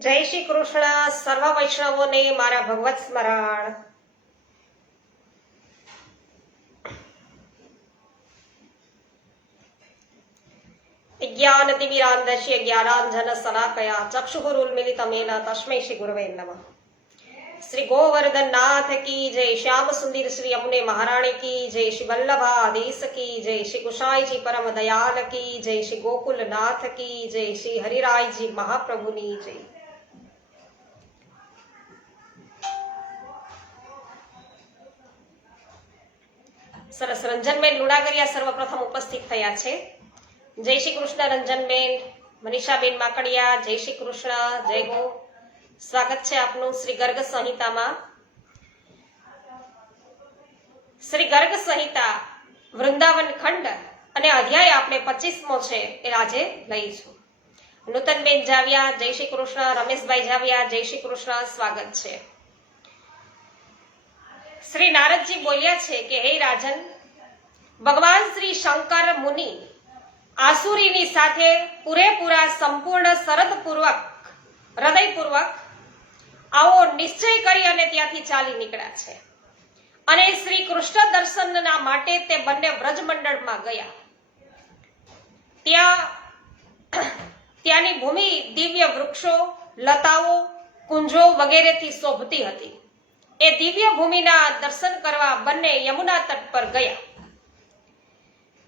જય શ્રી કૃષ્ણ સર્વ વૈષ્ણવોને મારા ભગવત સ્મરણ। જ્ઞાનતિમિરાન્ધસ્ય જ્ઞાનાંજન શલાકયા ચક્ષુરુન્મિલિતમેન તસ્मै શ્રી ગુરવે નમઃ। શ્રી ગોવર્ધન નાથ કી જય, શ્યામ સુંદર શ્રી અમને મહારાણી કી જય, શ્રી વલ્લભાધીશ કી જય, શ્રી ગુસાઈજી પરમ દયાલ કી જય, શ્રી ગોકુલ નાથ કી જય, શ્રી હરિરાયજી મહાપ્રભુની જય। સરસ રંજનબેન લુણાગરિયા સર્વપ્રથમ ઉપસ્થિત થયા છે। જય શ્રી કૃષ્ણ રંજનબેન, મનીષાબેન માકડિયા, જય શ્રી કૃષ્ણ, જય હો, સ્વાગત છે આપનું શ્રી ગર્ગ સંહિતામાં। શ્રી ગર્ગ સંહિતા વૃંદાવન ખંડ અને અધ્યાય આપણે 25મો છે એ આજે લઈશું। નૂતનબેન જાવ્યા, જય શ્રી કૃષ્ણ, રમેશભાઈ જાવ્યા, જય શ્રી કૃષ્ણ, સ્વાગત છે। શ્રી નારદજી બોલ્યા છે કે હે રાજન, ભગવાન શ્રી શંકર મુનિ આસુરીની સાથે પૂરેપૂરા સંપૂર્ણ શરતપૂર્વક હૃદયપૂર્વક આવો નિશ્ચય કરી અને ત્યાંથી ચાલી નીકળ્યા છે અને શ્રી કૃષ્ણ દર્શનના માટે તે બંને વ્રજમંડળમાં ગયા। ત્યાંની ભૂમિ દિવ્ય વૃક્ષો, લતાઓ, કુંજો વગેરેથી શોભતી હતી। એ દિવ્ય ભૂમિના દર્શન કરવા બંને યમુના તટ પર ગયા।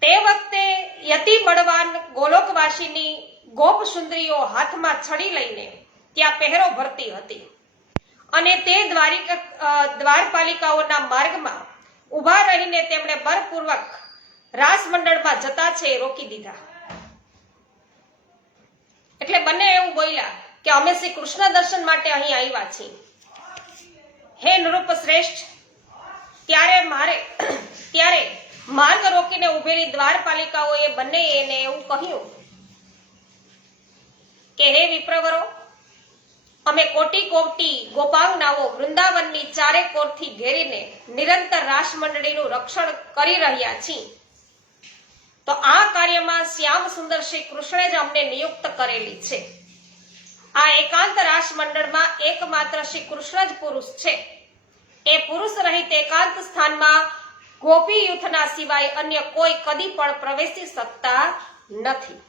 તે વખતે યતિ બળવાન ગોલોકવાસીની ગોપ સુંદરીઓ હાથમાં છડી લઈને ત્યાં પહેરો ભરતી હતી અને તે દ્વારપાલિકાઓના માર્ગમાં ઊભા રહીને તેમણે બળપૂર્વક રાસમંડળમાં જતા છે એ રોકી દીધા। એટલે બંને એવું બોલ્યા કે અમે શ્રી કૃષ્ણ દર્શન માટે અહીં આવ્યા છીએ। હે નૃપ શ્રેષ્ઠ, ત્યારે માર્ગ રોકીને ઉભેલી દ્વારપાલિકાઓએ બંને એને એવું કહ્યું કે હે વિપ્રવરો, અમે કોટી કોટી ગોપાંગનાઓ વૃંદાવનની ચારે કોરથી ઘેરીને નિરંતર રાસમંડળીનું રક્ષણ કરી રહ્યા છીએ, તો આ કાર્યમાં શ્યામ સુંદર શ્રી કૃષ્ણે જ અમને નિયુક્ત કરેલી છે। આ એકાંત રાસમંડળમાં એકમાત્ર શ્રી કૃષ્ણ જ પુરુષ છે। એ પુરુષ રહિત એકાંત સ્થાનમાં ગોપી યુથના સિવાય અન્ય કોઈ કદી પણ પ્રવેશી શકતા નથી।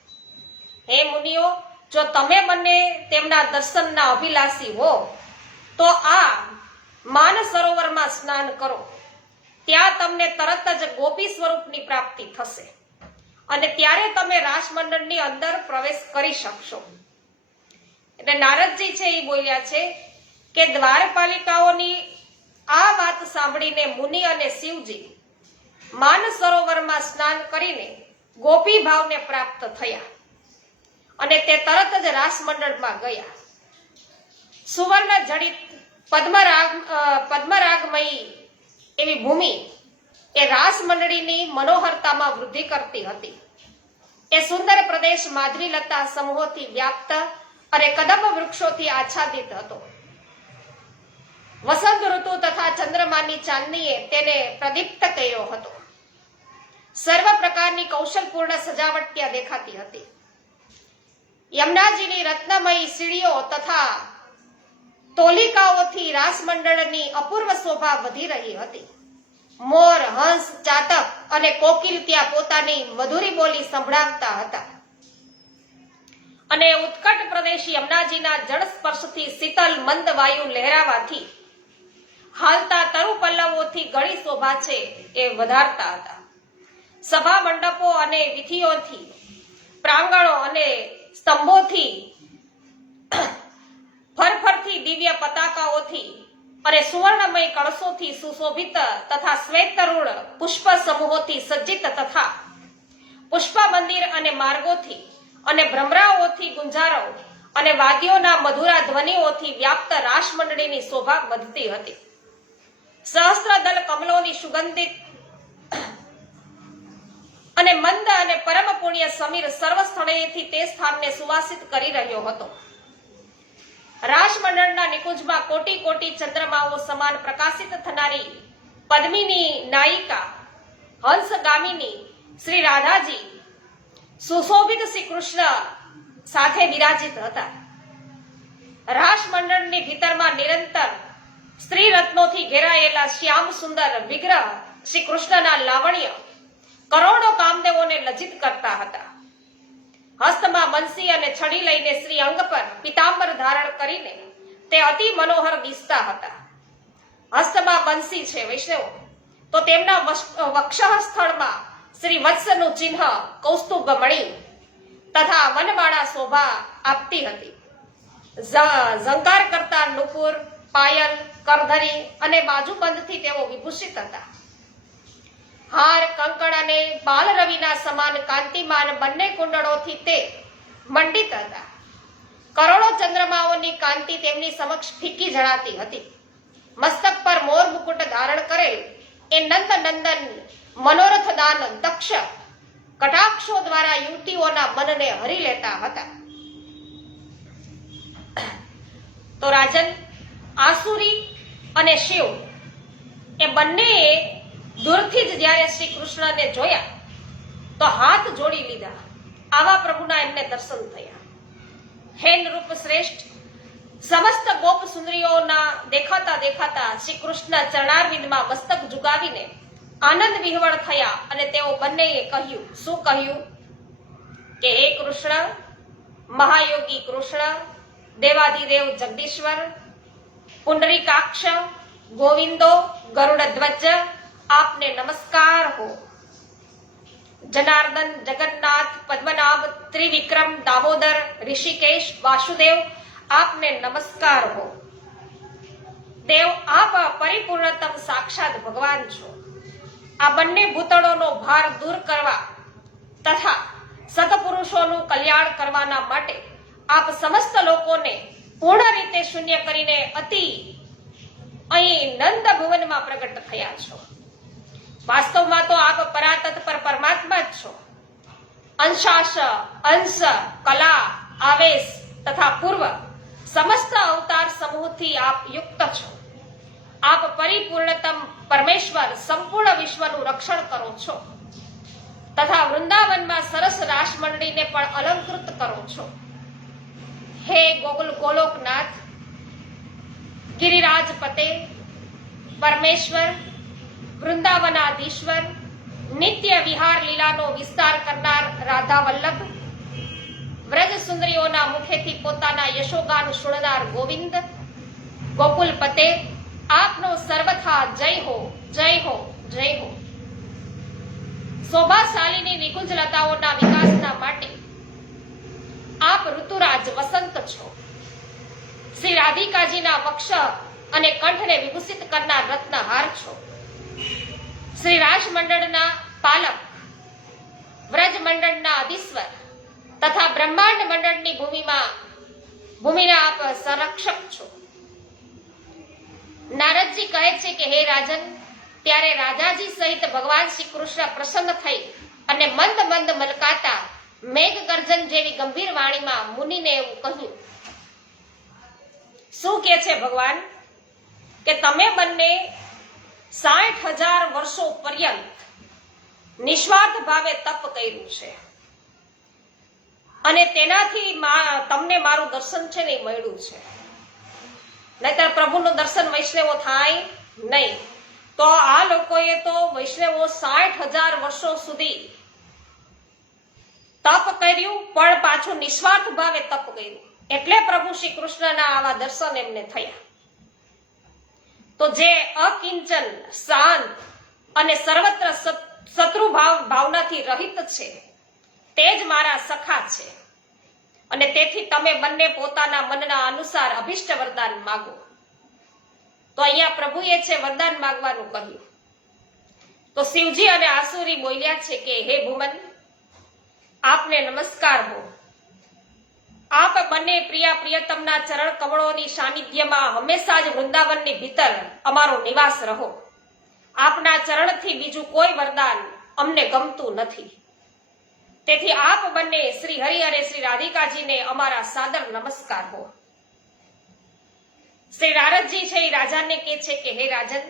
હે મુનિઓ, જો તમે બંને તેમના દર્શનના અભિલાષી હો તો આ માન સરોવરમાં સ્નાન કરો। ત્યાં તમને તરત જ ગોપી સ્વરૂપની પ્રાપ્તિ થશે અને ત્યારે તમે રાસમંડળની અંદર પ્રવેશ કરી શકશો। એટલે નારદજી છે એ બોલ્યા છે કે દ્વારપાલિકાઓની આ વાત સાંભળીને મુનિ અને શિવજી માન સરોવરમાં સ્નાન કરીને ગોપી ભાવને પ્રાપ્ત થયા અને તે તરત જ રાસમંડળમાં ગયા। સુવર્ણ જડિત પદ્મરાગમયી એવી ભૂમિ એ રાસમંડળીની મનોહરતામાં વૃદ્ધિ કરતી હતી। એ સુંદર પ્રદેશ માધવીલતા સમૂહોથી વ્યાપ્ત અને કદંબ વૃક્ષોથી આચ્છાદિત હતો। વસંત ઋતુ તથા ચંદ્રમાની ચાંદનીએ તેને પ્રદીપ્ત કર્યો હતો। સર્વ પ્રકારની કૌશલપૂર્ણ સજાવટ ત્યાં દેખાતી હતી। યમુનાજીની રત્નમયી સીડીઓ તથા તોલિકાઓથી રાસમંડળની અપૂર્વ શોભા વધી રહી હતી। મોર, હંસ, ચાતક અને કોકિલ ત્યાં પોતાની મધુરી બોલી સંભળાવતા હતા અને ઉત્કટ પ્રદેશ યમુનાજીના જળ સ્પર્શથી શીતલ મંદ વાયુ લહેરાવાથી હાલતા તરુ પલ્લવોથી ઘણી શોભા છે એ વધારતા હતા। સભા મંડપો અને વિધિઓથી, પ્રાંગણો અને સ્તંભોથી, ફરફરથી દિવ્ય પતાકાઓથી અને સુવર્ણમય કળશોથી સુશોભિત તથા શ્વેતરૂણ પુષ્પ સમૂહોથી સજ્જિત તથા પુષ્પ મંદિર અને માર્ગોથી અને ભ્રમરાઓથી ગુંજારો અને વાદ્યોના મધુરા ધ્વનિઓથી વ્યાપ્ત રાસમંડળીની શોભા વધતી હતી। સહસ્ત્રદલ કમલોની સુગંધિત અને મંદ અને પરમ પુણ્ય સમીર સર્વ સ્થળેથી તે સ્થાનને સુવાસિત કરી રહ્યો હતો। રાસમંડળના નિકુંજમાં કોટી કોટી ચંદ્રમાઓ સમાન પ્રકાશિત થનારી પદ્મિની નાયિકા હંસગામિની શ્રી રાધાજી સુશોભિત શ્રી કૃષ્ણ સાથે વિરાજિત હતા। રાસ મંડળની ભીતરમાં નિરંતર સ્ત્રી રત્નોથી ઘેરાયેલા શ્યામ સુંદર વિગ્રહ શ્રી કૃષ્ણના લાવણ્ય કરોડો કામદેવોને લજ્જિત કરતા હતા. હસ્તમાં બંસી અને છડી લઈને શ્રી અંગ પર પીતાંબર ધારણ કરીને તે અતિ મનોહર દિસતા હતા. હસ્તમાં બંસી છે વૈષ્ણવો, તો તેમના વક્ષ સ્થળમાં શ્રી વત્સનું ચિહ્ન કૌસ્તુભ મણિ તથા વનમાળા શોભા આપતી હતી. ઝંકાર કરતા નુપુર, પાયલ, કરધરી અને બાજુબંધથી તેઓ વિભૂષિત હતા. હાર, કંકણ અને બાલરવિના સમાન કાંતિમાન બંને કુંડળોથી તે મંડિત હતા. કરોડો ચંદ્રમાઓની કાંતિ તેમની સમક્ષ ફીકી જણાતી હતી. મસ્તક પર મોર મુકુટ ધારણ કરેલ એ નંદનંદન મનોરથ દાન દક્ષ કટાક્ષો દ્વારા યુવતીઓના મનને હરી લેતા હતા. તો રાજન, આસુરી અને શિવ એ બંનેએ દૂરથી જ જ્યારે શ્રી કૃષ્ણને જોયા તો હાથ જોડી લીધા. આવા પ્રભુના એમને દર્શન થયા. હે નૃપ શ્રેષ્ઠ, સમસ્ત ગોપ સુંદરીઓના દેખાતા દેખાતા શ્રી કૃષ્ણ ચરણારવિંદમાં મસ્તક ઝુકાવીને આનંદ વિહવળ થયા અને તેઓ બંનેએ કહ્યું. શું કહ્યું? કે હે કૃષ્ણ, મહાયોગી કૃષ્ણ, દેવાધિદેવ જગદીશ્વર, પુંડરીકાક્ષ, ગોવિંદો, ગરુડધ્વજ, આપને નમસ્કાર હો. જનાર્દન, જગન્નાથ, પદ્મનાભ, ત્રિવિક્રમ, દામોદર, ઋષિકેશ, વાસુદેવ, આપને નમસ્કાર હો. દેવ, આપ પરિપૂર્ણતમ સાક્ષાત ભગવાન છો. આ બંને ભૂતળોનો ભાર દૂર કરવા તથા સત્પુરુષોનું કલ્યાણ કરવાના માટે આપ સમસ્ત લોકોને પૂર્ણ રીતે શૂન્ય કરીને અહીં નંદ ભુવનમાં પ્રગટ થયા છો. વાસ્તવમાં તો આપ પરાતત્પર પરમાત્મા જ છો. અંશાશ, અંશ, કલા, આવેશ તથા પૂર્વ સમસ્ત અવતાર સમૂહથી આપ યુક્ત છો. આપ પરિપૂર્ણતમ પરમેશ્વર સંપૂર્ણ વિશ્વનું રક્ષણ કરો છો તથા વૃંદાવનમાં સરસ રાસ મંડળીને પણ અલંકૃત કરો છો. હે ગોલોકનાથ, ગિરિરાજપતે, પરમેશ્વર, વૃંદાવનાધીશ્વર, નિત્ય વિહાર લીલાનો વિસ્તાર કરનાર રાધા વલ્લભ, વ્રજ સુંદરીઓના મુખેથી પોતાના યશોગાન સુણનાર ગોવિંદ, ગોકુલપતે, આપનો સર્વથા જય હો, જય હો, જય હો. શોભાશાલીની નિકુંજ લતાઓના વિકાસના માટે આપ ઋતુરાજ વસંત છો. શ્રી રાધિકાજીના વક્ષ અને કંઠને વિભૂષિત કરનાર રત્નહાર છો. શ્રી રાસ મંડળના પાલક, વ્રજ મંડળના અધીશ્વર તથા બ્રહ્માંડ મંડળની ભૂમિના આપ સંરક્ષક છો. નારદજી કહે છે કે હે રાજન, ત્યારે રાજાજી સહિત ભગવાન શ્રી કૃષ્ણ પ્રસન્ન થઈ અને મંદ મંદ મલકાતા મેઘ ગર્જન જેવી ગંભીર વાણીમાં મુનિને એવું કહ્યું. શું કે છે ભગવાન? કે તમે બંને 60,000 વર્ષો પર્યંત નિસ્વાર્થ ભાવે તપ કર્યું છે અને તેનાથી તમને મારું દર્શન છે ને મળ્યું છે. નહીતર પ્રભુનું દર્શન વૈષ્ણવો થાય નહીં. તો આ લોકોએ તો વૈષ્ણવો 60,000 વર્ષો સુધી તપ કર્યું, પણ પાછું નિસ્વાર્થ ભાવે તપ કર્યું. એટલે પ્રભુ શ્રી કૃષ્ણના આવા દર્શન એમને થયા. તો જે અકિંચન, શાંત અને સર્વત્ર શત્રુ ભાવનાથી રહિત છે તે જ મારા સખા છે. અને તેથી તમે બંને પોતાના મનના અનુસાર અભિષ્ટ વરદાન માગો. તો અહીંયા પ્રભુએ છે વરદાન માંગવાનું કહ્યું. તો શિવજી અને આસુરી બોલ્યા છે કે હે ભૂમન, આપને નમસ્કાર હો. આપ બંને પ્રિયતમના ચરણ કમળોની સાનિધ્યમાં હંમેશા જ વૃંદાવનની ભીતર અમારો નિવાસ રહો. આપના ચરણથી બીજું કોઈ વરદાન અમને ગમતું નથી. તેથી આપ બંને શ્રી હરિ અને શ્રી રાધિકાજીને અમારા સાદર નમસ્કાર હો. શ્રી નારદજી છે એ રાજાને કહે છે કે હે રાજન,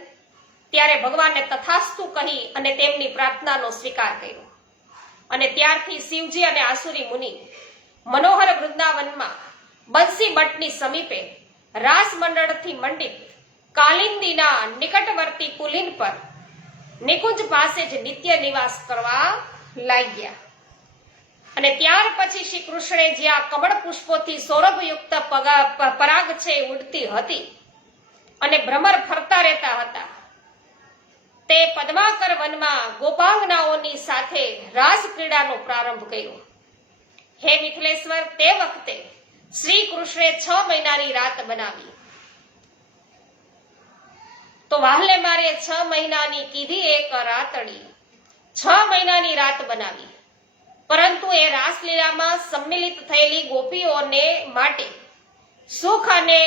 ત્યારે ભગવાનને તથાસ્તુ કહી અને તેમની પ્રાર્થનાનો સ્વીકાર કર્યો. અને ત્યારથી શિવજી અને આસુરી મુનિ મનોહર વૃંદાવનમાં બંસી ભટ્ટની સમીપે રાસ મંડળથી મંડિત કાલિંદીના નિકટવર્તી પુલિન પર નિકુંજ પાસે જ નિત્ય નિવાસ કરવા લાગ્યા. અને ત્યાર પછી શ્રી કૃષ્ણે જ્યાં કમળ પુષ્પોથી સૌરભયુક્ત પરાગ છે ઉડતી હતી અને ભ્રમર ફરતા રહેતા હતા, તે પદ્માકર વનમાં ગોપાંગનાઓની સાથે રાસ ક્રીડાનો પ્રારંભ કર્યો. હે મિથિલેશ્વર, તે વખતે શ્રી કૃષ્ણે 6 મહિનાની રાત બનાવી. તો વાહલે મારે 6 મહિનાની કીધી એક રાતડી, 6 મહિનાની રાત બનાવી. પરંતુ એ રાસલીલામાં સંમિલિત થયેલી ગોપીઓને માટે સુખ અને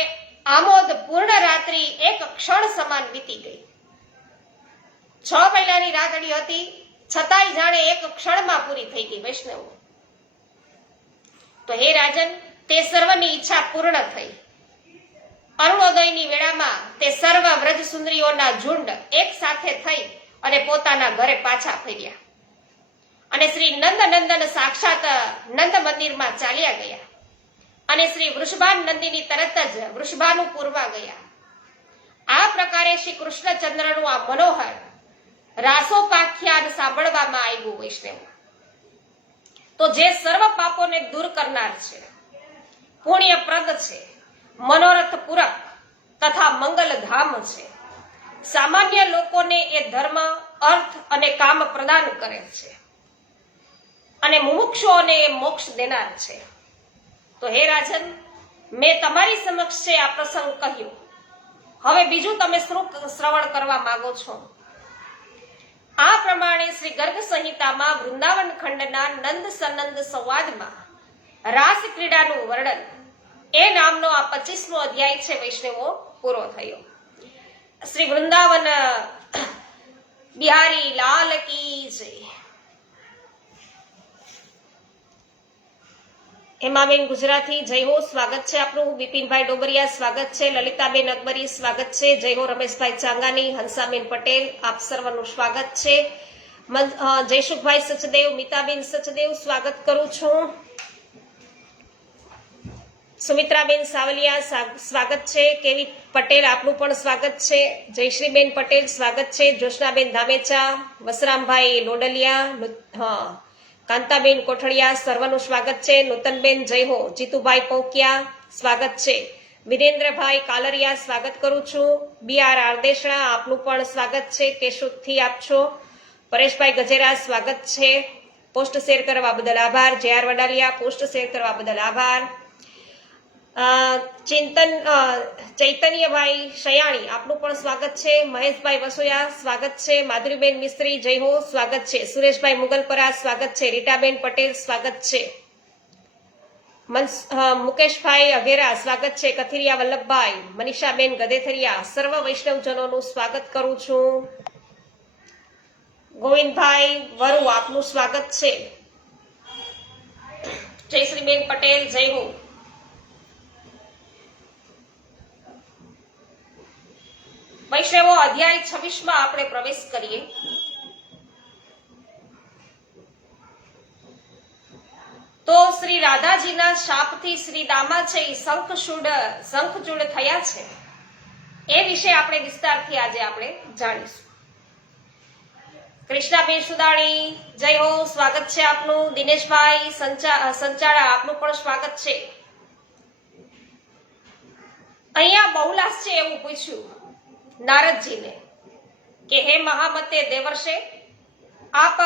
આમોદ પૂર્ણ રાત્રિ એક ક્ષણ સમાન વીતી ગઈ. 6 મહિનાની રાતડી હતી, છતાંય જાણે એક ક્ષણમાં પૂરી થઈ ગઈ. વૈષ્ણવો, તો હે રાજન, તે સર્વની ઈચ્છા પૂર્ણ થઈ. અરુણોદયની વેળામાં તે સર્વ વ્રજ સુંદરીઓના ઝુંડ એક સાથે થઈ અને પોતાના ઘરે પાછા ફર્યા અને શ્રી નંદનંદન સાક્ષાત નંદ મંદિરમાં ચાલ્યા ગયા અને શ્રી વૃષભાન નંદીની તરત જ વૃષભાનુપુરમાં ગયા. આ પ્રકારે શ્રી કૃષ્ણચંદ્રનું આ મનોહર રાસોપાખ્યાન સાંભળવામાં આવ્યું. વૈષ્ણવ, તો જે સર્વ પાપોને દૂર કરનાર છે, પુણ્યપ્રદ છે, મનોરથ પૂરક તથા મંગલધામ છે, સામાન્ય લોકોને એ ધર્મ, અર્થ અને કામ પ્રદાન કરે છે અને મુમુક્ષુઓને એ મોક્ષ દેનાર છે. તો હે રાજન, મેં તમારી સમક્ષ છે આ પ્રસંગ કહ્યો. હવે બીજું તમે શું શ્રવણ કરવા માંગો છો? આ પ્રમાણે શ્રી ગર્ગ સંહિતામાં વૃંદાવન ખંડના નંદ સનંદ સંવાદમાં રાસ ક્રીડાનું વર્ણન એ નામનો આ 25મો અધ્યાય છે વૈષ્ણવો પૂરો થયો. શ્રી વૃંદાવન બિહારી લાલ કી જય. હેમાબેન ગુજરાતી, જય હો, સ્વાગત છે આપનું. બિપિનભાઈ ડોબરિયા, સ્વાગત છે. લલિતાબેન અકબરી, સ્વાગત છે. જય હો. રમેશભાઈ ચાંગાની, હંસાબેન પટેલ, આપ સર્વનું સ્વાગત છે. જયસુખભાઈ સચદેવ, મિતાબેન સચદેવ, સ્વાગત કરું છું. સુમિત્રાબેન સાવલિયા, સ્વાગત છે. કેવી પટેલ, આપનું પણ સ્વાગત છે. જયશ્રીબેન પટેલ, સ્વાગત છે. જોશનાબેન ધામેચા, વસરામભાઈ લોડલિયા, કાંતાબેન કોઠડિયા, સર્વનું સ્વાગત છે. નૂતનબેન, જય હો. જીતુભાઈ પૌકિયા, સ્વાગત છે. વિરેન્દ્રભાઈ કાલરિયા, સ્વાગત કરું છું. BR આરદેશણા, આપનું પણ સ્વાગત છે. કેશોદથી આપ છો. પરેશભાઈ ગજેરા, સ્વાગત છે. પોસ્ટ શેર કરવા બદલ આભાર. JR વડાલિયા, પોસ્ટ શેર કરવા બદલ આભાર. ચૈતન્યભાઈ શયાણી, આપનું પણ સ્વાગત છે. મહેશભાઈ વસોયા, સ્વાગત છે. માધુરીબેન મિસ્ત્રી, જય હો, સ્વાગત છે. સુરેશભાઈ મુગલપરા, સ્વાગત છે. રીટાબેન પટેલ, સ્વાગત છે. મુકેશભાઈ અઘેરા, સ્વાગત છે. કથિરિયા વલ્લભભાઈ, મનીષાબેન ગદેથરિયા, સર્વ વૈષ્ણવજનોનું સ્વાગત કરું છું. ગોવિંદભાઈ વરુ, આપનું સ્વાગત છે. જયશ્રીબેન પટેલ, જય હો. વૈષ્ણવો, અધ્યાય 26માં આપણે પ્રવેશ કરીએ. તો શ્રી રાધાજીના શાપથી શ્રી દામા છે એ શંખચૂડ થયા છે, એ વિશે આપણે વિસ્તારથી આજે આપણે જાણીશું. કૃષ્ણાબેન સુદાણી, જય હો, સ્વાગત છે આપનું. દિનેશભાઈ સંચાળા, આપનું પણ સ્વાગત છે. અહીંયા બહુલાસ છે એવું પૂછ્યું નારદજીને કે હે મહામતે દેવર્ષે, આપ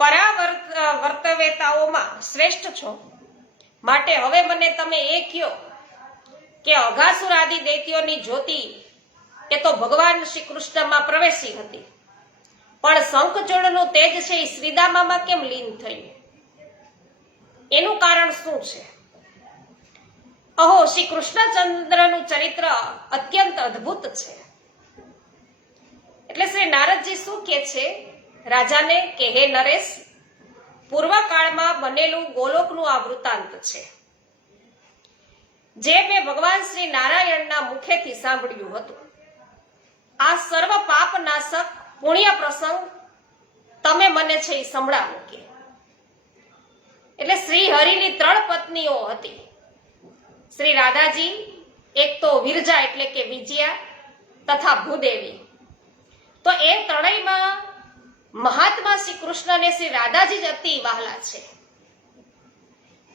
પરાવર્તવેતાઓમાં શ્રેષ્ઠ છો, માટે હવે મને તમે એ કહો કે અઘાસુર આદિ દૈત્યોની જ્યોતિ એ તો ભગવાન શ્રી કૃષ્ણમાં પ્રવેશી હતી, પણ શંખચૂડનું તેજ છે એ શ્રીદામામાં કેમ લીન થયું? એનું કારણ શું છે? અહો, શ્રી કૃષ્ણચંદ્રનું ચરિત્ર અત્યંત અદ્ભુત છે. એટલે શ્રી નારદજી શું કે છે રાજાને કે હે નરેશ, પૂર્વકાળમાં બનેલું ગોલોકનું આ વૃત્તાંત છે, જે મેં ભગવાન શ્રી નારાયણના મુખેથી સાંભળ્યું હતું. આ સર્વ પાપ નાશક પુણ્ય પ્રસંગ તમે મને છે એ સંભળાવો કે. એટલે શ્રી હરિની 3 પત્નીઓ હતી. શ્રી રાધાજી, એક તો વિરજા એટલે કે વિજયા તથા ભૂદેવી. તો એ ત્રણેયમાં મહાત્મા શ્રી કૃષ્ણને શ્રી રાધાજી જ અતિ વહાલા છે.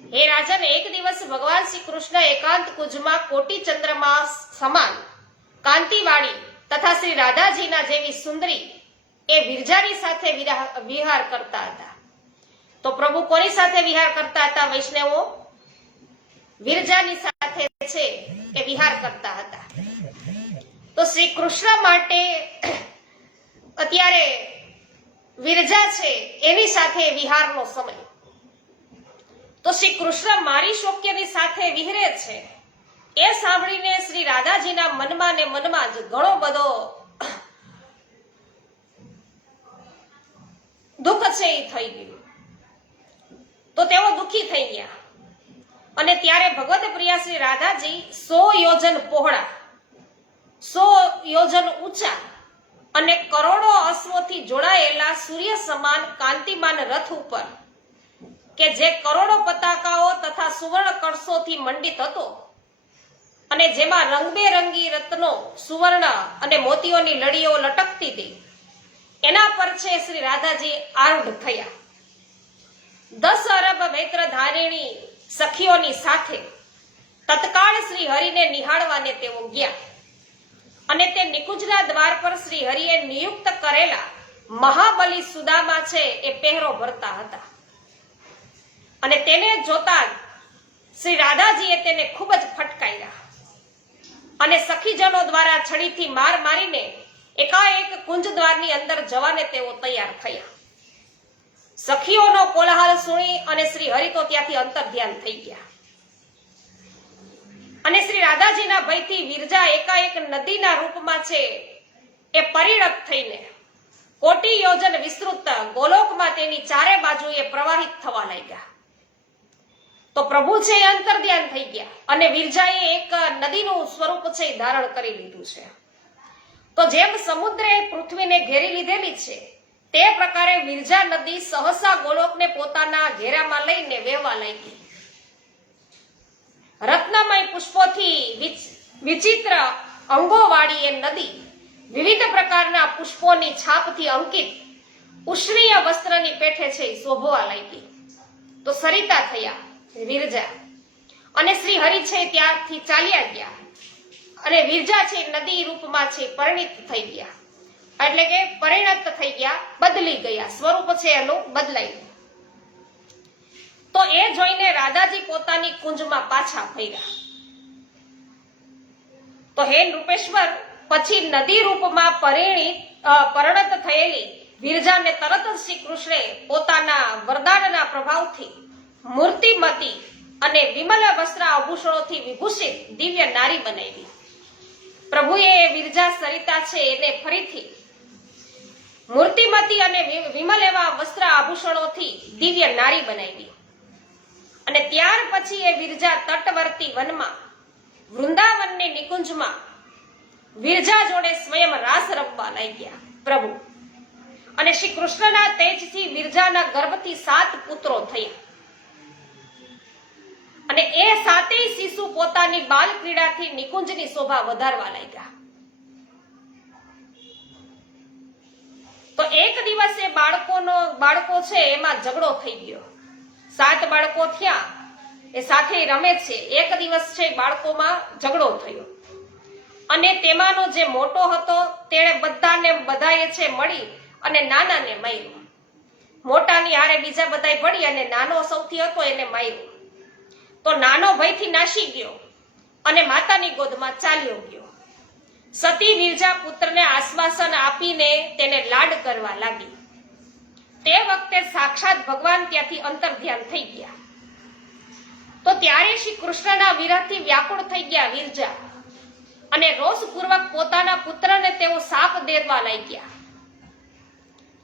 હે રાજન, એક દિવસ ભગવાન શ્રી કૃષ્ણ એકાંત કુંજમાં કોટી ચંદ્રમાં સમાન કાંતિવાળી તથા શ્રી રાધાજીના જેવી સુંદરી એ વિરજાની સાથે વિહાર કરતા હતા. તો પ્રભુ કોની સાથે વિહાર કરતા હતા વૈષ્ણવો? વિરજાની સાથે છે એ વિહાર કરતા હતા. તો શ્રી કૃષ્ણ માટે અત્યારે વિરજા છે એની સાથે વિહારનો સમય. તો શ્રી કૃષ્ણ મારી શોક્યની સાથે વિહરે છે એ સાંભળીને શ્રી રાધાજીના મનમાં ને મનમાં જ ઘણો બધો દુઃખ છે એ થઈ ગયું. તો તેઓ દુઃખી થઈ ગયા. અને ત્યારે ભગવત પ્રિયા શ્રી રાધાજી 100 યોજન પહોળા, 100 યોજન ઊંચા અને કરોડો અશ્વોથી જોડાયેલા સૂર્ય સમાન કાંતિમાન રથ ઉપર, કે જે કરોડો પતાકાઓ તથા સુવર્ણ કળશોથી મંડિત હતો અને જેમાં રંગબેરંગી રત્નો, સુવર્ણ અને મોતીઓની લડીઓ લટકતી હતી, એના પર છે શ્રી રાધાજી આરૂઢ થયા. 10 અરબ નેત્ર ધારિણી સખીઓની સાથે તત્કાળ શ્રી હરિને નિહાળવાને તેઓ ગયા. અને તે નિકુંજના દ્વાર પર શ્રી હરિએ નિયુક્ત કરેલા મહાબલી સુદામા છે એ પહેરો ભરતા હતા. અને તેને જોતા શ્રી રાધાજીએ તેને ખૂબ જ ફટકાર્યા અને સખીજનો દ્વારા છડીથી માર મારીને એકાએક કુંજ દ્વારની અંદર જવાને તેઓ તૈયાર થયા. સખીઓનો કોલાહલ સુણી અને શ્રી હરિ તો ત્યાંથી અંતર્ધ્યાન થઈ ગયા. અને શ્રી રાધાજીના ભયથી વિરજા એકાએક નદીના રૂપમાં છે એ પરિણત થઈને કોટી યોજન વિસ્તૃત ગોલોકમાં તેની ચારે બાજુએ પ્રવાહિત થવા લાગ્યા. તો પ્રભુ છે એ અંતર્ધ્યાન થઈ ગયા અને વિરજાએ એક નદીનું સ્વરૂપ છે એ ધારણ કરી લીધું છે. તો જેમ સમુદ્રે પૃથ્વીને ઘેરી લીધેલી છે તે પ્રકારે વિરજા નદી સહસા ગોલોકને પોતાના ઘેરામાં લઈને વહેવા લાગી. રત્નમય પુષ્પોથી વિચિત્ર અંગોવાળી એ નદી વિવિધ પ્રકારના પુષ્પોની છાપથી અંકિત ઉષ્ણીય વસ્ત્રની પેઠે છે શોભવા લાગી. તો સરિતા થયા વિરજા અને શ્રી હરિ છે ત્યારથી ચાલ્યા ગયા અને વિરજા છે નદી રૂપમાં છે પરિણિત થઈ ગયા, એટલે કે પરિણત થઈ ગયા, બદલી ગયા, સ્વરૂપ છે એનું બદલાઈ. તો એ જોઈને રાધાજી પોતાની કુંજમાં પાછા ફર્યા. તો હે નૃપેશ્વર, પછી નદી રૂપમાં પરિણત થયેલી વિરજાને તરત જ શ્રી કૃષ્ણે પોતાના વરદાનના પ્રભાવથી મૂર્તિમતી અને વિમલ વસ્ત્ર આભૂષણોથી વિભૂષિત દિવ્ય નારી બનાવી. પ્રભુએ વિરજા સરિતા છે એને ફરીથી મૂર્તિમતી અને વિમલ એવા વસ્ત્ર આભૂષણોથી દિવ્ય નારી બનાવી. અને ત્યાર પછી એ વિરજા તટવર્તી વનમાં વૃંદાવનની નિકુંજમાં વિરજા જોડે સ્વયં રાસ રમવા લાગ્યા પ્રભુ. અને શ્રી કૃષ્ણના તેજથી વિરજાના ગર્ભથી 7 પુત્રો થયા. અને એ 7 શિશુ પોતાની બાલ ક્રીડાથી નિકુંજની શોભા વધારવા લાગ્યા. તો એક દિવસે બાળકો છે એમાં ઝઘડો થઈ ગયો. 7 બાળકો થયા, એ સાથે રમે છે. એક દિવસ છે બાળકોમાં ઝઘડો થયો અને તેમાંનો જે મોટો હતો તેણે બધાએ છે મળી અને નાનાને માર્યો. મોટાની હારે બીજા બધાય પડી અને નાનો સૌથી હતો એને માર્યો. તો નાનો ભયથી નાસી ગયો અને માતાની ગોદમાં ચાલ્યો ગયો. સતી વિરજા પુત્રને આશ્વાસન આપીને તેને લાડ કરવા લાગી. તે વખતે સાક્ષાત ભગવાન ત્યાંથી અંતર્ધ્યાન થઈ ગયા. તો ત્યારે શ્રી કૃષ્ણના વિરહથી વ્યાકુળ થઈ ગયા વિરજા અને રોષપૂર્વક પોતાના પુત્રને તેઓ શાપ દેવા લાગ્યા.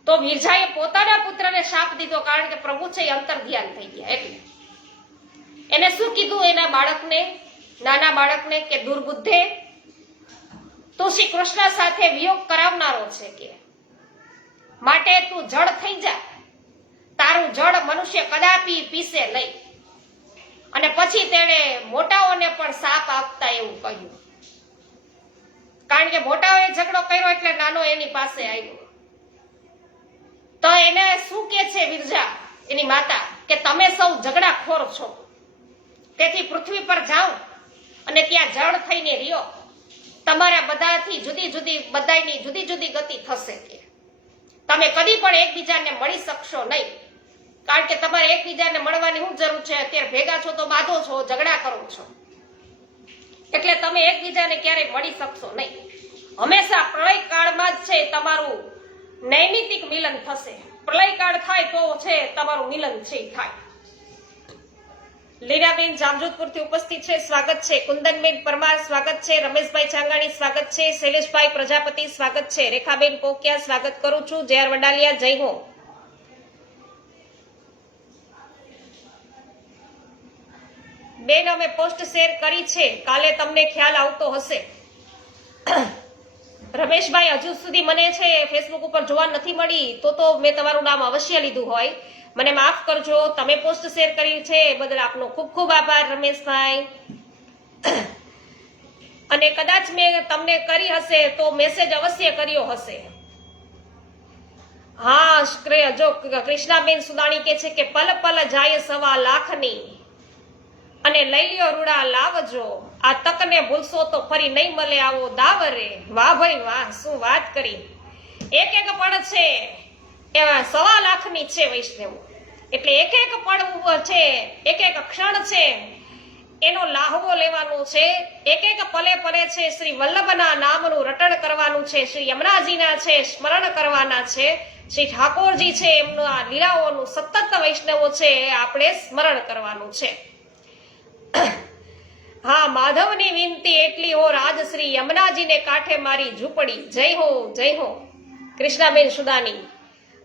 તો વિરજાએ પોતાના પુત્રને શાપ દીધો, કારણ કે પ્રભુ છે અંતર્ધ્યાન થઈ ગયા. એટલે એને શું કીધું એના બાળકને, નાના બાળકને, કે દુર્બુદ્ધે, તું શ્રી કૃષ્ણ સાથે વિયોગ કરાવનારો છે, કે માટે તું જળ થઈ જા તારું જળ મનુષ્ય કદાપી પીશે નહીં. અને પછી તેણે મોટાઓને પણ શાપ આપતા એવું કહ્યું, કારણ કે મોટાઓએ ઝઘડો કર્યો એટલે નાનો એની પાસે આવ્યો. તો એને શું કે છે વિરજા એની માતા કે તમે સૌ ઝઘડાખોર છો, તેથી પૃથ્વી પર જાઓ અને ત્યાં જળ થઈને રહ્યો. તમારા બધાથી બધાની જુદી જુદી ગતિ થશે કે તમે કદી પણ એકબીજાને મળી શકશો નહીં, કારણ કે તમારે એકબીજાને મળવાની શું જરૂર છે? અત્યારે ભેગા છો તો બાંધો છો, ઝઘડા કરો છો, એટલે તમે એકબીજાને ક્યારેય મળી શકશો નહીં. હંમેશા પ્રલય કાળમાં જ છે તમારું નૈમિતિક મિલન થશે. પ્રલય કાળ થાય તો છે તમારું મિલન છે થાય. લીનાબેન જામજોધપુરથી ઉપસ્થિત છે, સ્વાગત છે. કુંદનબેન પરમાર સ્વાગત છે. રમેશભાઈ ચાંગાણી સ્વાગત છે. શૈલેષભાઈ પ્રજાપતિ સ્વાગત છે. રેખાબેન પોકિયા સ્વાગત કરું છું. જયર વડાલિયા જય હો. બેન અમે પોસ્ટ શેર કરી છે, કાલે તમને ખ્યાલ આવતો હશે. રમેશભાઈ હજુ સુધી મને છે ફેસબુક ઉપર જોવા નથી મળી, તો મેં તમારું નામ અવશ્ય લીધું હોય. મને માફ કરજો. તમે પોસ્ટ શેર કરી છે એ બદલ આપનો ખૂબ ખૂબ આભાર રમેશભાઈ. અને કદાચ મેં તમને કરી હશે તો મેસેજ અવશ્ય કર્યો હશે. હા, જો કૃષ્ણાબેન સુદાણી કે છે કે પલ પલ જાય 1.25 લાખની અને લઈ લ્યો રૂડા લાવજો, આ તકને ભૂલશો તો ફરી નહીં મળે આવો દાવરે. વાહ ભાઈ વાહ, શું વાત કરી. એક પણ છે એવા 1.25 લાખની છે વૈષ્ણવ, એટલે એક પળ છે, એક ક્ષણ છે એનો લાહવો લેવાનો છે. એક પલે પલે છે શ્રી વલ્લભના નામનું રટણ કરવાનું છે, શ્રી યમુનાજીના છે સ્મરણ કરવાના છે, શ્રી ઠાકોરજી છે એમના લીલાઓનું સતત વૈષ્ણવો છે આપણે સ્મરણ કરવાનું છે. હા, માધવની વિનંતી એટલી હો, રાજ શ્રી યમુનાજીને કાંઠે મારી ઝૂંપડી. જય હો જય હો. કૃષ્ણાબેન સુદાની,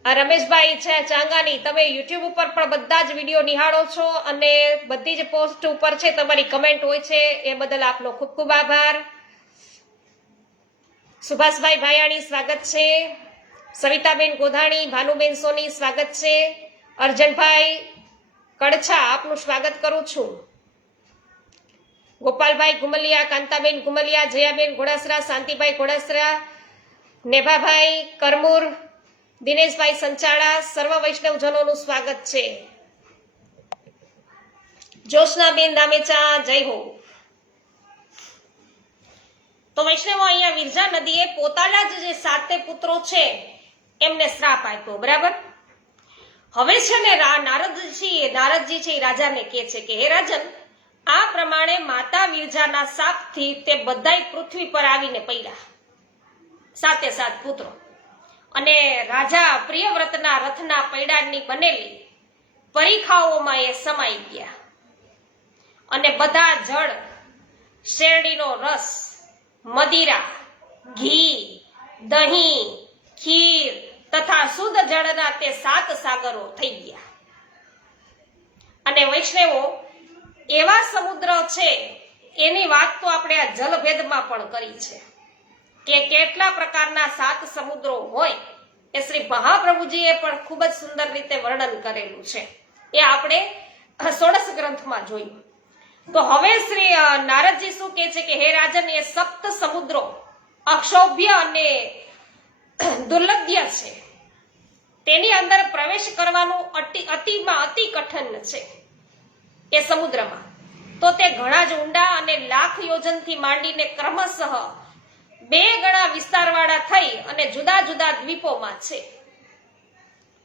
રમેશભાઈ છે ચાંગાની, તમે યુટ્યુબ ઉપર પણ બધા જ વિડીયો નિહાળો છો અને બધી જ પોસ્ટ ઉપર છે તમારી કમેન્ટ હોય છે, એ બદલ આપનો ખૂબ ખૂબ આભાર. સુભાષભાઈ ભાયાણી સ્વાગત છે. સવિતાબેન ગોધાણી, ભાનુબેન સોની સ્વાગત છે. અર્જનભાઈ કડછા આપનું સ્વાગત કરું છું. ગોપાલભાઈ ગુમલિયા, કાંતાબેન ગુમલિયા, જયાબેન ઘોડાસરા, શાંતિભાઈ ઘોડાસરા, નેભાભાઈ કરમુર, દિનેશભાઈ સંચાળા, સર્વ વૈષ્ણવજનોનું સ્વાગત છે. જોશનાબેન દામેચા જય હો. તો વૈષ્ણવો, અહીંયા વિરજા નદીએ પોતાના જ જે 7 પુત્રો છે એમને શ્રાપ આપ્યો, બરાબર. હવે છે ને નારદજી છે એ રાજાને કહે છે કે હે રાજન, આ પ્રમાણે માતા વિરજાના શાપથી તે બધાય પૃથ્વી પર આવીને પડ્યા, 7 પુત્રો. અને રાજા પ્રિયવ્રતના રથના પૈડાની બનેલી પરીખાઓમાં એ સમાઈ ગયા અને બધા જળ, શેરડીનો રસ, મદિરા, ઘી, દહીં, ખીર તથા શુદ્ધ જળના તે 7 સાગરો થઈ ગયા. અને વૈષ્ણવો, એવા સમુદ્ર છે એની વાત તો આપણે આ જલભેદમાં પણ કરી છે કે કેટલા પ્રકારના 7 સમુદ્રો હોય એ શ્રી મહાપ્રભુજીએ પણ ખૂબ જ સુંદર રીતે વર્ણન કરેલું છે. એ આપણે 16 ગ્રંથમાં જોયું. તો હવે શ્રી નારદજી શું કહે છે કે હે રાજન, એ 7 સમુદ્રો અક્ષોભ્ય અને દુર્લભ્ય છે, તેની અંદર પ્રવેશ કરવાનું અતિ કઠિન છે એ સમુદ્રમાં. તો તે ઘણા જ ઊંડા અને લાખ યોજનથી માંડીને ક્રમશઃ 2 ગણા વિસ્તારવાળા થઈ અને જુદા જુદા દ્વીપોમાં છે.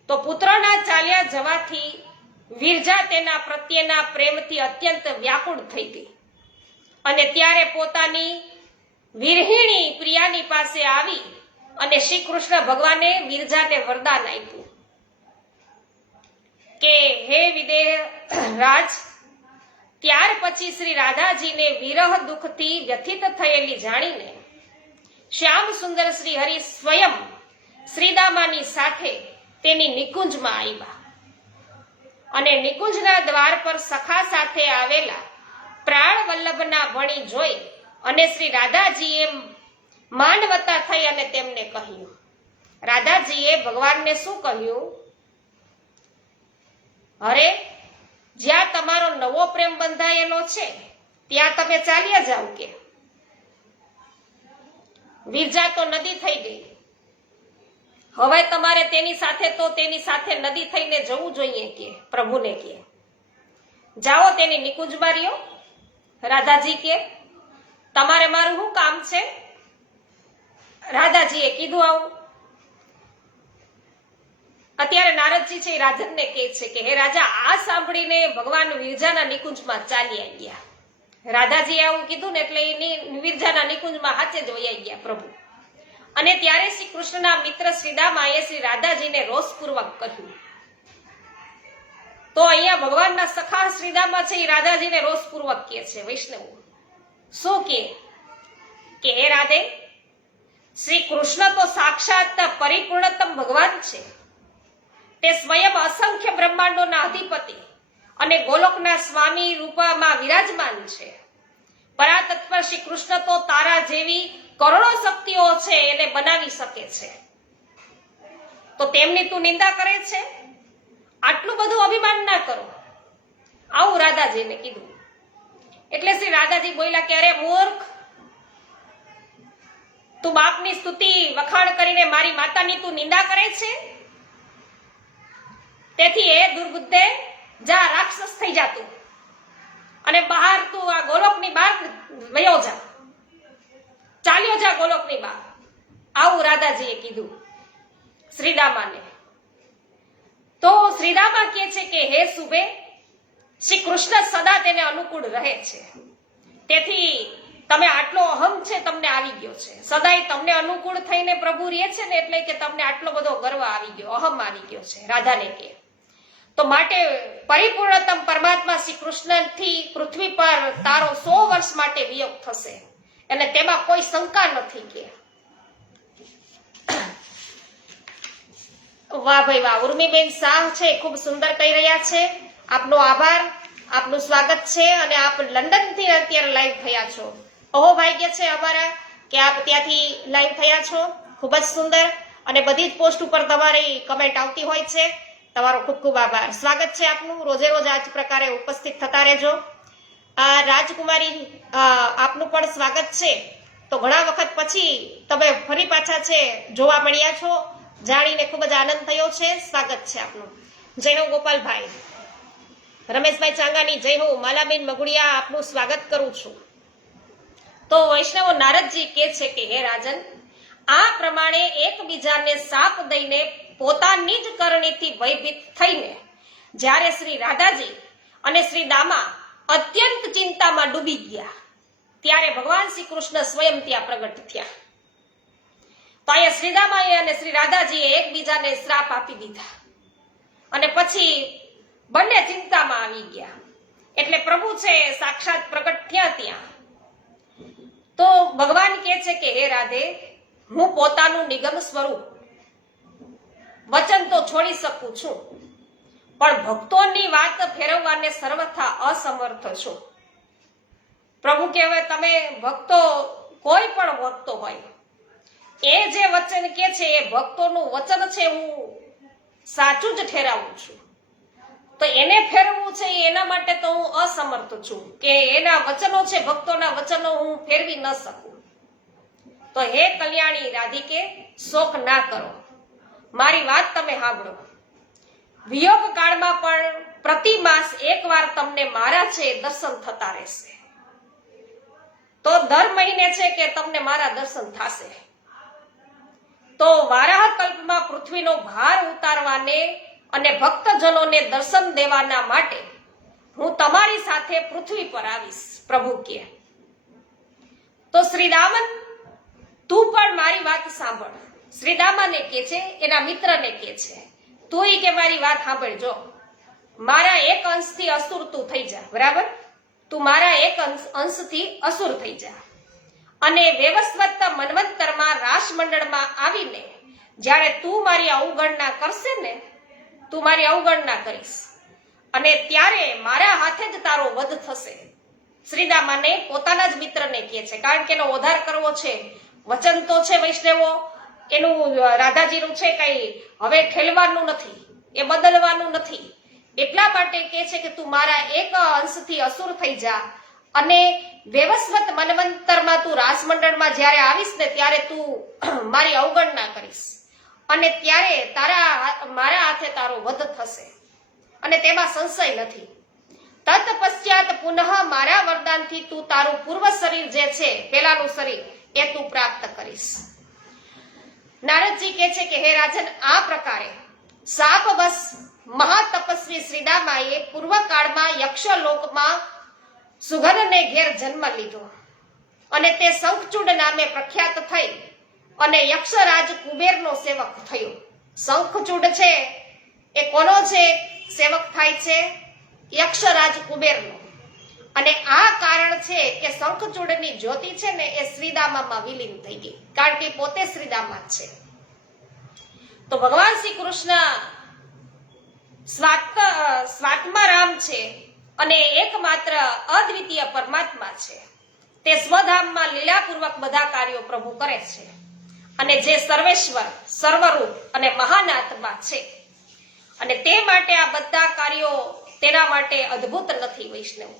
તો પુત્રના ચાલ્યા જવાથી વિરજા તેના પ્રત્યેના પ્રેમથી અત્યંત વ્યાકુળ થઈ ગઈ અને ત્યારે પોતાની વિરહિણી પ્રિયાની પાસે આવી અને શ્રી કૃષ્ણ ભગવાને વિરજાને વરદાન આપ્યું કે હે વિદેહ રાજ, ત્યાર પછી શ્રી રાધાજીને વિરહ દુઃખથી વ્યથિત થયેલી જાણીને શ્યામ સુંદર શ્રી હરિ સ્વયં શ્રીદામાની સાથે તેની નિકુંજમાં આવ્યા અને નિકુંજના દ્વાર પર સખા સાથે આવેલા પ્રાણ વલ્લભના વણી જોઈ અને શ્રી રાધાજીએ માંડવતા થઈ અને તેમને કહ્યું. રાધાજીએ ભગવાનને શું કહ્યું અરે જ્યાં તમારો નવો પ્રેમ બંધાયેલો છે ત્યાં તમે ચાલ્યા જાઓ કે વિરજા તો નદી થઈ ગઈ, હવે તમારે તેની સાથે નદી થઈને જવું જોઈએ કે પ્રભુને કે જાઓ તેની નિકુંજમાં રહ્યો. રાધાજી કે તમારે મારું શું કામ છે? રાધાજીએ કીધું આવું. અત્યારે નારદજી છે એ રાજનને કહે છે કે હે રાજા, આ સાંભળીને ભગવાન વિરજાના નિકુંજમાં ચાલી ગયા. રાધાજીએ આવું કીધું ને એટલે એની વિરજાના નિકુંજમાં હાચે જ વયા ગયા પ્રભુ. અને ત્યારે શ્રી કૃષ્ણના મિત્ર શ્રીદામાએ શ્રી રાધાજીને રોષપૂર્વક કહ્યું. તો અહીંયા ભગવાનના સખા શ્રીદામા છે એ રાધાજીને રોષપૂર્વક કહે છે વૈષ્ણવો. શું કે હે રાધે, શ્રી કૃષ્ણ તો સાક્ષાત પરિપૂર્ણતમ ભગવાન છે. તે સ્વયં અસંખ્ય બ્રહ્માંડોના અધિપતિ અને ગોલોકના સ્વામી રૂપમાં વિરાજમાન છે. પરાતત્પર શ્રી કૃષ્ણ તો તારા જેવી કરોડો શક્તિઓ છે એને બનાવી શકે છે, તો તેમની તું નિંદા કરે છે? આટલું બધું અભિમાન ના કરો. આવું રાધાજીને કીધું. એટલે શ્રી રાધાજી બોલ્યા કે અરે મૂર્ખ, તું બાપની સ્તુતિ વખાણ કરીને મારી માતાની તું નિંદા કરે છે? તેથી એ દુર્બુદ્ધે જા, રાક્ષસ થઈ જા તું, અને બહાર તું આ ગોલોકની બહાર વયો જા, ચાલ્યો જા ગોલોકની બહાર. આવું રાધાજીએ કીધું શ્રીદામાને. તો શ્રીદામા કહે છે કે હે સુબે, શ્રી કૃષ્ણ સદા તેને અનુકૂળ રહે છે, તેથી તમે આટલો અહમ છે તમને આવી ગયો છે. સદાય તમને અનુકૂળ થઈને પ્રભુ રહે છે ને, એટલે કે તમને આટલો બધો ગર્વ આવી ગયો, અહમ આવી ગયો છે. રાધાને કહે તો માટે પરિપૂર્ણતમ પરમાત્મા શ્રી કૃષ્ણથી પૃથ્વી પર તારો 100 વર્ષ માટે વિયોગ થશે, અને તેમાં કોઈ શંકા નથી. કે વાહ ભાઈ વાહ, ઉર્મીબેન શાહ છે ખૂબ સુંદર કહી રહ્યા છે. આપનો આભાર, આપનું સ્વાગત છે. અને આપ લંડન થી અત્યારે લાઈવ થયા છો. અહો ભાગ્ય છે અમારા કે આપ ત્યાંથી લાઈવ થયા છો. ખૂબ જ સુંદર. અને બધી જ પોસ્ટ ઉપર તમારી કમેન્ટ આવતી હોય છે. તમારો ખૂબ ખૂબ આભાર. સ્વાગત છે આપનું. રોજે રોજ આ જ પ્રકારે ઉપસ્થિત થતા રહેજો. રાજકુમારી, આપનું પણ સ્વાગત છે. તો ઘણા વખત પછી તમે ફરી પાછા છે જોવા મળ્યા છો, જાણીને ખૂબ જ આનંદ થયો છે. સ્વાગત છે આપનું. જય હો ગોપાલભાઈ, રમેશભાઈ ચાંગાની જય હો. માલાબેન મગુડિયા, આપનું સ્વાગત કરું છું. તો વૈષ્ણવો નારદજી કહે છે કે હે રાજન, આ પ્રમાણે એકબીજાને શાપ દઈને પોતાની જ કરણીથી ભયભીત થઈને જ્યારે શ્રી રાધાજી અને શ્રી દામા અત્યંત ચિંતામાં ડૂબી ગયા, ત્યારે ભગવાન શ્રી કૃષ્ણ સ્વયં ત્યાં પ્રગટ થયા. તો અહીંયા શ્રીદામાએ અને શ્રી રાધાજીએ એકબીજાને શ્રાપ આપી દીધા, અને પછી બંને ચિંતામાં આવી ગયા. એટલે પ્રભુ છે સાક્ષાત પ્રગટ થયા ત્યાં. તો ભગવાન કહે છે કે હે રાધે, હું પોતાનું નિગમ સ્વરૂપ વચન તો છોડી શકું છું, પણ ભક્તોની વાત ફેરવવાને સર્વથા અસમર્થ છું. પ્રભુ કહેવાય, તમે ભક્તો, કોઈ પણ ભક્તો હોય, એ જે વચન કે છે એ ભક્તોનું વચન છે, હું સાચું જ ઠેરાવું છું. તો એને ફેરવવું છે એના માટે તો હું અસમર્થ છું, કે એના વચનો છે, ભક્તોના વચનો હું ફેરવી ન શકું. તો હે કલ્યાણી રાધિકે, શોક ના કરો, મારી વાત તમે સાંભળો. વિયોગ કાળમાં પણ પ્રતિ માસ એકવાર તમને મારા છે દર્શન થતા રહેશે. તો દર મહિને છે કે તમને મારા દર્શન થશે. તો વારાહ કલ્પમાં પૃથ્વીનો ભાર ઉતારવાને અને ભક્તજનોને દર્શન દેવાના માટે હું તમારી સાથે પૃથ્વી પર આવીશ, પ્રભુ કહે. તો શ્રીદામન, તું પણ મારી વાત સાંભળ. શ્રીદામાને કહે છે, એના મિત્રને કહે છે, તું કે મારી વાત સાંભળજો. મારા એક અંશથી અસુર તું થઈ જા, બરાબર? તું મારા એક અંશથી અસુર થઈ જા, અને વ્યવસ્વત મન્વંતરમાં રાસમંડળમાં આવીને જ્યારે તું મારી અવગણના કરશે ને, તું મારી અવગણના કરીશ, અને ત્યારે મારા હાથે જ તારો વધ થશે. શ્રીદામાને પોતાના જ મિત્રને કહે છે, કારણ કે એનો ઉદ્ધાર કરવો છે. વચન તો છે વૈષ્ણવો, એનું રાધાજીનું છે, કઈ હવે ઠેલવાનું નથી, એ બદલવાનું નથી. એટલા માટે કે છે કે તું મારા એક અંશથી અસુર થઈ જા અને વૈવસ્વત મન્વંતરમાં તું રાસમંડળમાં જ્યારે આવીશ ને ત્યારે તું મારી અવગણના કરીશ અને ત્યારે મારા હાથે તારો વધ થશે અને તેમાં સંશય નથી. તત પશ્ચાત પુનઃ મારા વરદાનથી તું તારું પૂર્વ શરીર જે છે પેલાનું શરીર એ તું પ્રાપ્ત કરીશ. નારદજી કહે છે કે હે રાજન, આ પ્રકારે શાપવશ મહાતપસ્વી શ્રીદામાએ પૂર્વકાળમાં યક્ષલોકમાં સુગનને ઘેર જન્મ લીધો અને તે શંખચૂડ નામે પ્રખ્યાત થઈ અને યક્ષરાજ કુબેરનો સેવક થયો. શંખચૂડ છે એ કોનો છે સેવક થાય છે? યક્ષરાજ કુબેરનો. અને આ કારણ છે કે શંખચૂડની જ્યોતિ છે ને એ શ્રીદામામાં વિલીન થઈ ગઈ, કારણ કે પોતે શ્રીદામા જ છે. તો ભગવાન શ્રી કૃષ્ણ સ્વાત્મા રામ છે અને એકમાત્ર અદ્વિતીય પરમાત્મા છે. તે સ્વધામમાં લીલાપૂર્વક બધા કાર્યો પ્રભુ કરે છે અને જે સર્વેશ્વર, સર્વરૂપ અને મહાન આત્મા છે અને તે માટે આ બધા કાર્યો તેના માટે અદ્ભુત નથી. વૈષ્ણવો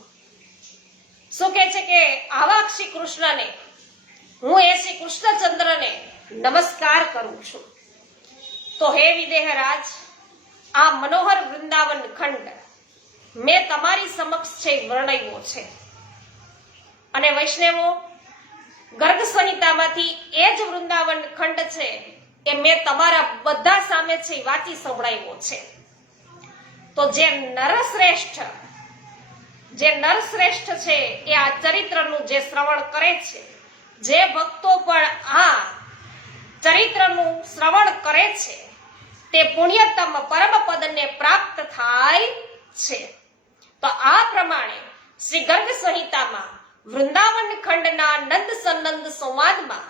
શું કહે છે કે આવા શ્રી કૃષ્ણને હું એ શ્રી કૃષ્ણચંદ્રને નમસ્કાર કરું છું. તો હે વિદેહરાજ, આ મનોહર વૃંદાવન ખંડ મેં તમારી સમક્ષ છે વર્ણવ્યો છે અને વૈષ્ણવો ગર્ગ સંહિતામાંથી એ જ વૃંદાવન ખંડ છે એ મેં તમારા બધા સામે છે વાંચી સંભળાવ્યો છે. તો જે નરશ્રેષ્ઠ છે એ આ ચરિત્રનું જે શ્રવણ કરે છે, જે ભક્તો પણ આ ચરિત્રનું શ્રવણ કરે છે તે પુણ્યતમ પરમ પદને પ્રાપ્ત થાય છે. તો આ પ્રમાણે શ્રી ગર્ગ સંહિતામાં વૃંદાવન ખંડના નંદ સનંદ સંવાદમાં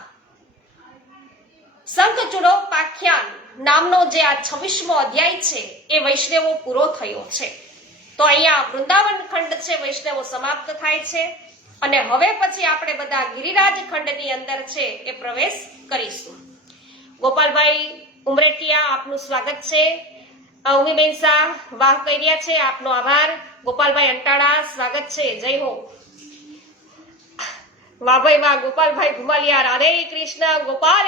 શંખચૂડોપાખ્યાન નામનો જે આ 26મો અધ્યાય છે એ વૈષ્ણવો પૂરો થયો છે. તો અહીંયા વૃંદાવન ખંડ છે વૈષ્ણવો સમાપ્ત થાય છે અને હવે પછી આપણે બધા ગિરિરાજ ખંડની અંદર છે એ પ્રવેશ કરીશું. ગોપાલભાઈ ઉમરેઠિયા, આપનું સ્વાગત છે. ઉમીબેન શાહ વાહ કહી રહ્યા છે, આપનો આભાર. ગોપાલભાઈ અંટાળા, સ્વાગત છે. જય હો. વાહ ભાઈ વાહ. ગોપાલભાઈ ઘુમાલિયા, રાધે કૃષ્ણ, ગોપાલ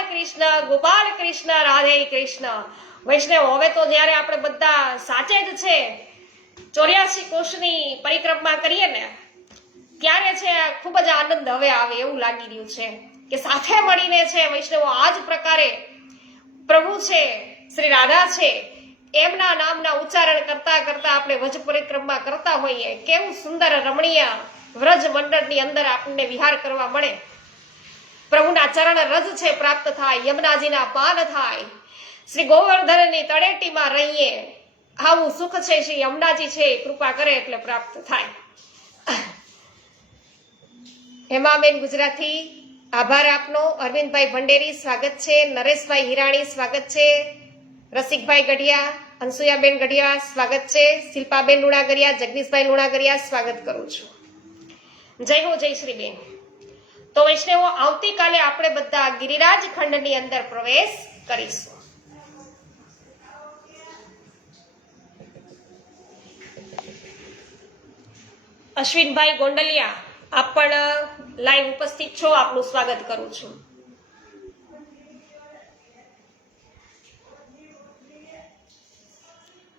કૃષ્ણ, રાધે કૃષ્ણ. વૈષ્ણવ, હવે તો જયારે આપણે બધા સાચે જ છે 84 કોષની પરિક્રમા કરીએ ને ત્યારે છે ખૂબ જ આનંદ હવે આવે એવું લાગી રહ્યું છે કે સાથે મળીને છે વૈષ્ણવો આ જ પ્રકારે પ્રભુ છે, શ્રી રાધા છે, એમના નામના ઉચ્ચારણ કરતા કરતા આપણે વ્રજ પરિક્રમા કરતા હોઈએ. કેવું સુંદર રમણીય વ્રજ મંડળની અંદર આપણને વિહાર કરવા મળે. પ્રભુના ચરણ રજ છે પ્રાપ્ત થાય, યમુનાજીના પાન થાય, શ્રી ગોવર્ધનની તળેટીમાં રહીએ. આવું સુખ છે શ્રી યમુનાજી છે કૃપા કરે એટલે પ્રાપ્ત થાય. હેમાબેન ગુજરાતી, આભાર આપનો. અરવિંદભાઈ ભંડેરી, સ્વાગત છે. નરેશભાઈ હિરાણી, સ્વાગત છે. રસિકભાઈ ગઢિયા, અનસુયાબેન ગઢિયા, સ્વાગત છે. શિલ્પાબેન લુણાગરિયા, જગદીશભાઈ લુણાગરિયા, સ્વાગત કરું છું. જય હો, જય શ્રી બેન. તો વૈષ્ણવો, આવતીકાલે આપણે બધા ગિરિરાજ ખંડની અંદર પ્રવેશ કરીશું. અશ્વિનભાઈ ગોંડલિયા, આપ પણ લાઈવ ઉપસ્થિત છો, આપનું સ્વાગત કરું છું.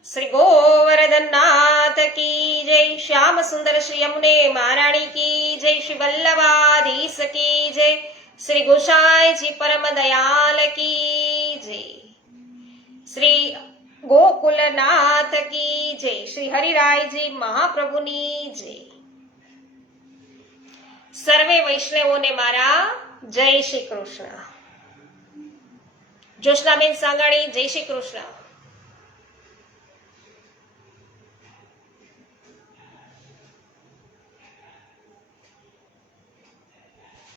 શ્રી ગોવર્ધનનાથ કી જય, શ્યામ સુંદર શ્રી યમુને મહારાણી કી જય, શ્રી વલ્લભાધીશ કી જય, શ્રી ગોસાઈજી પરમ દયાલ કી જય, શ્રી ગોકુલનાથ કી જય, શ્રી હરિરાયજી મહાપ્રભુની જય. સર્વે વૈષ્ણવોને મારા જય શ્રી કૃષ્ણ. જોશનાબેન સાંગાણી, જય શ્રી કૃષ્ણ.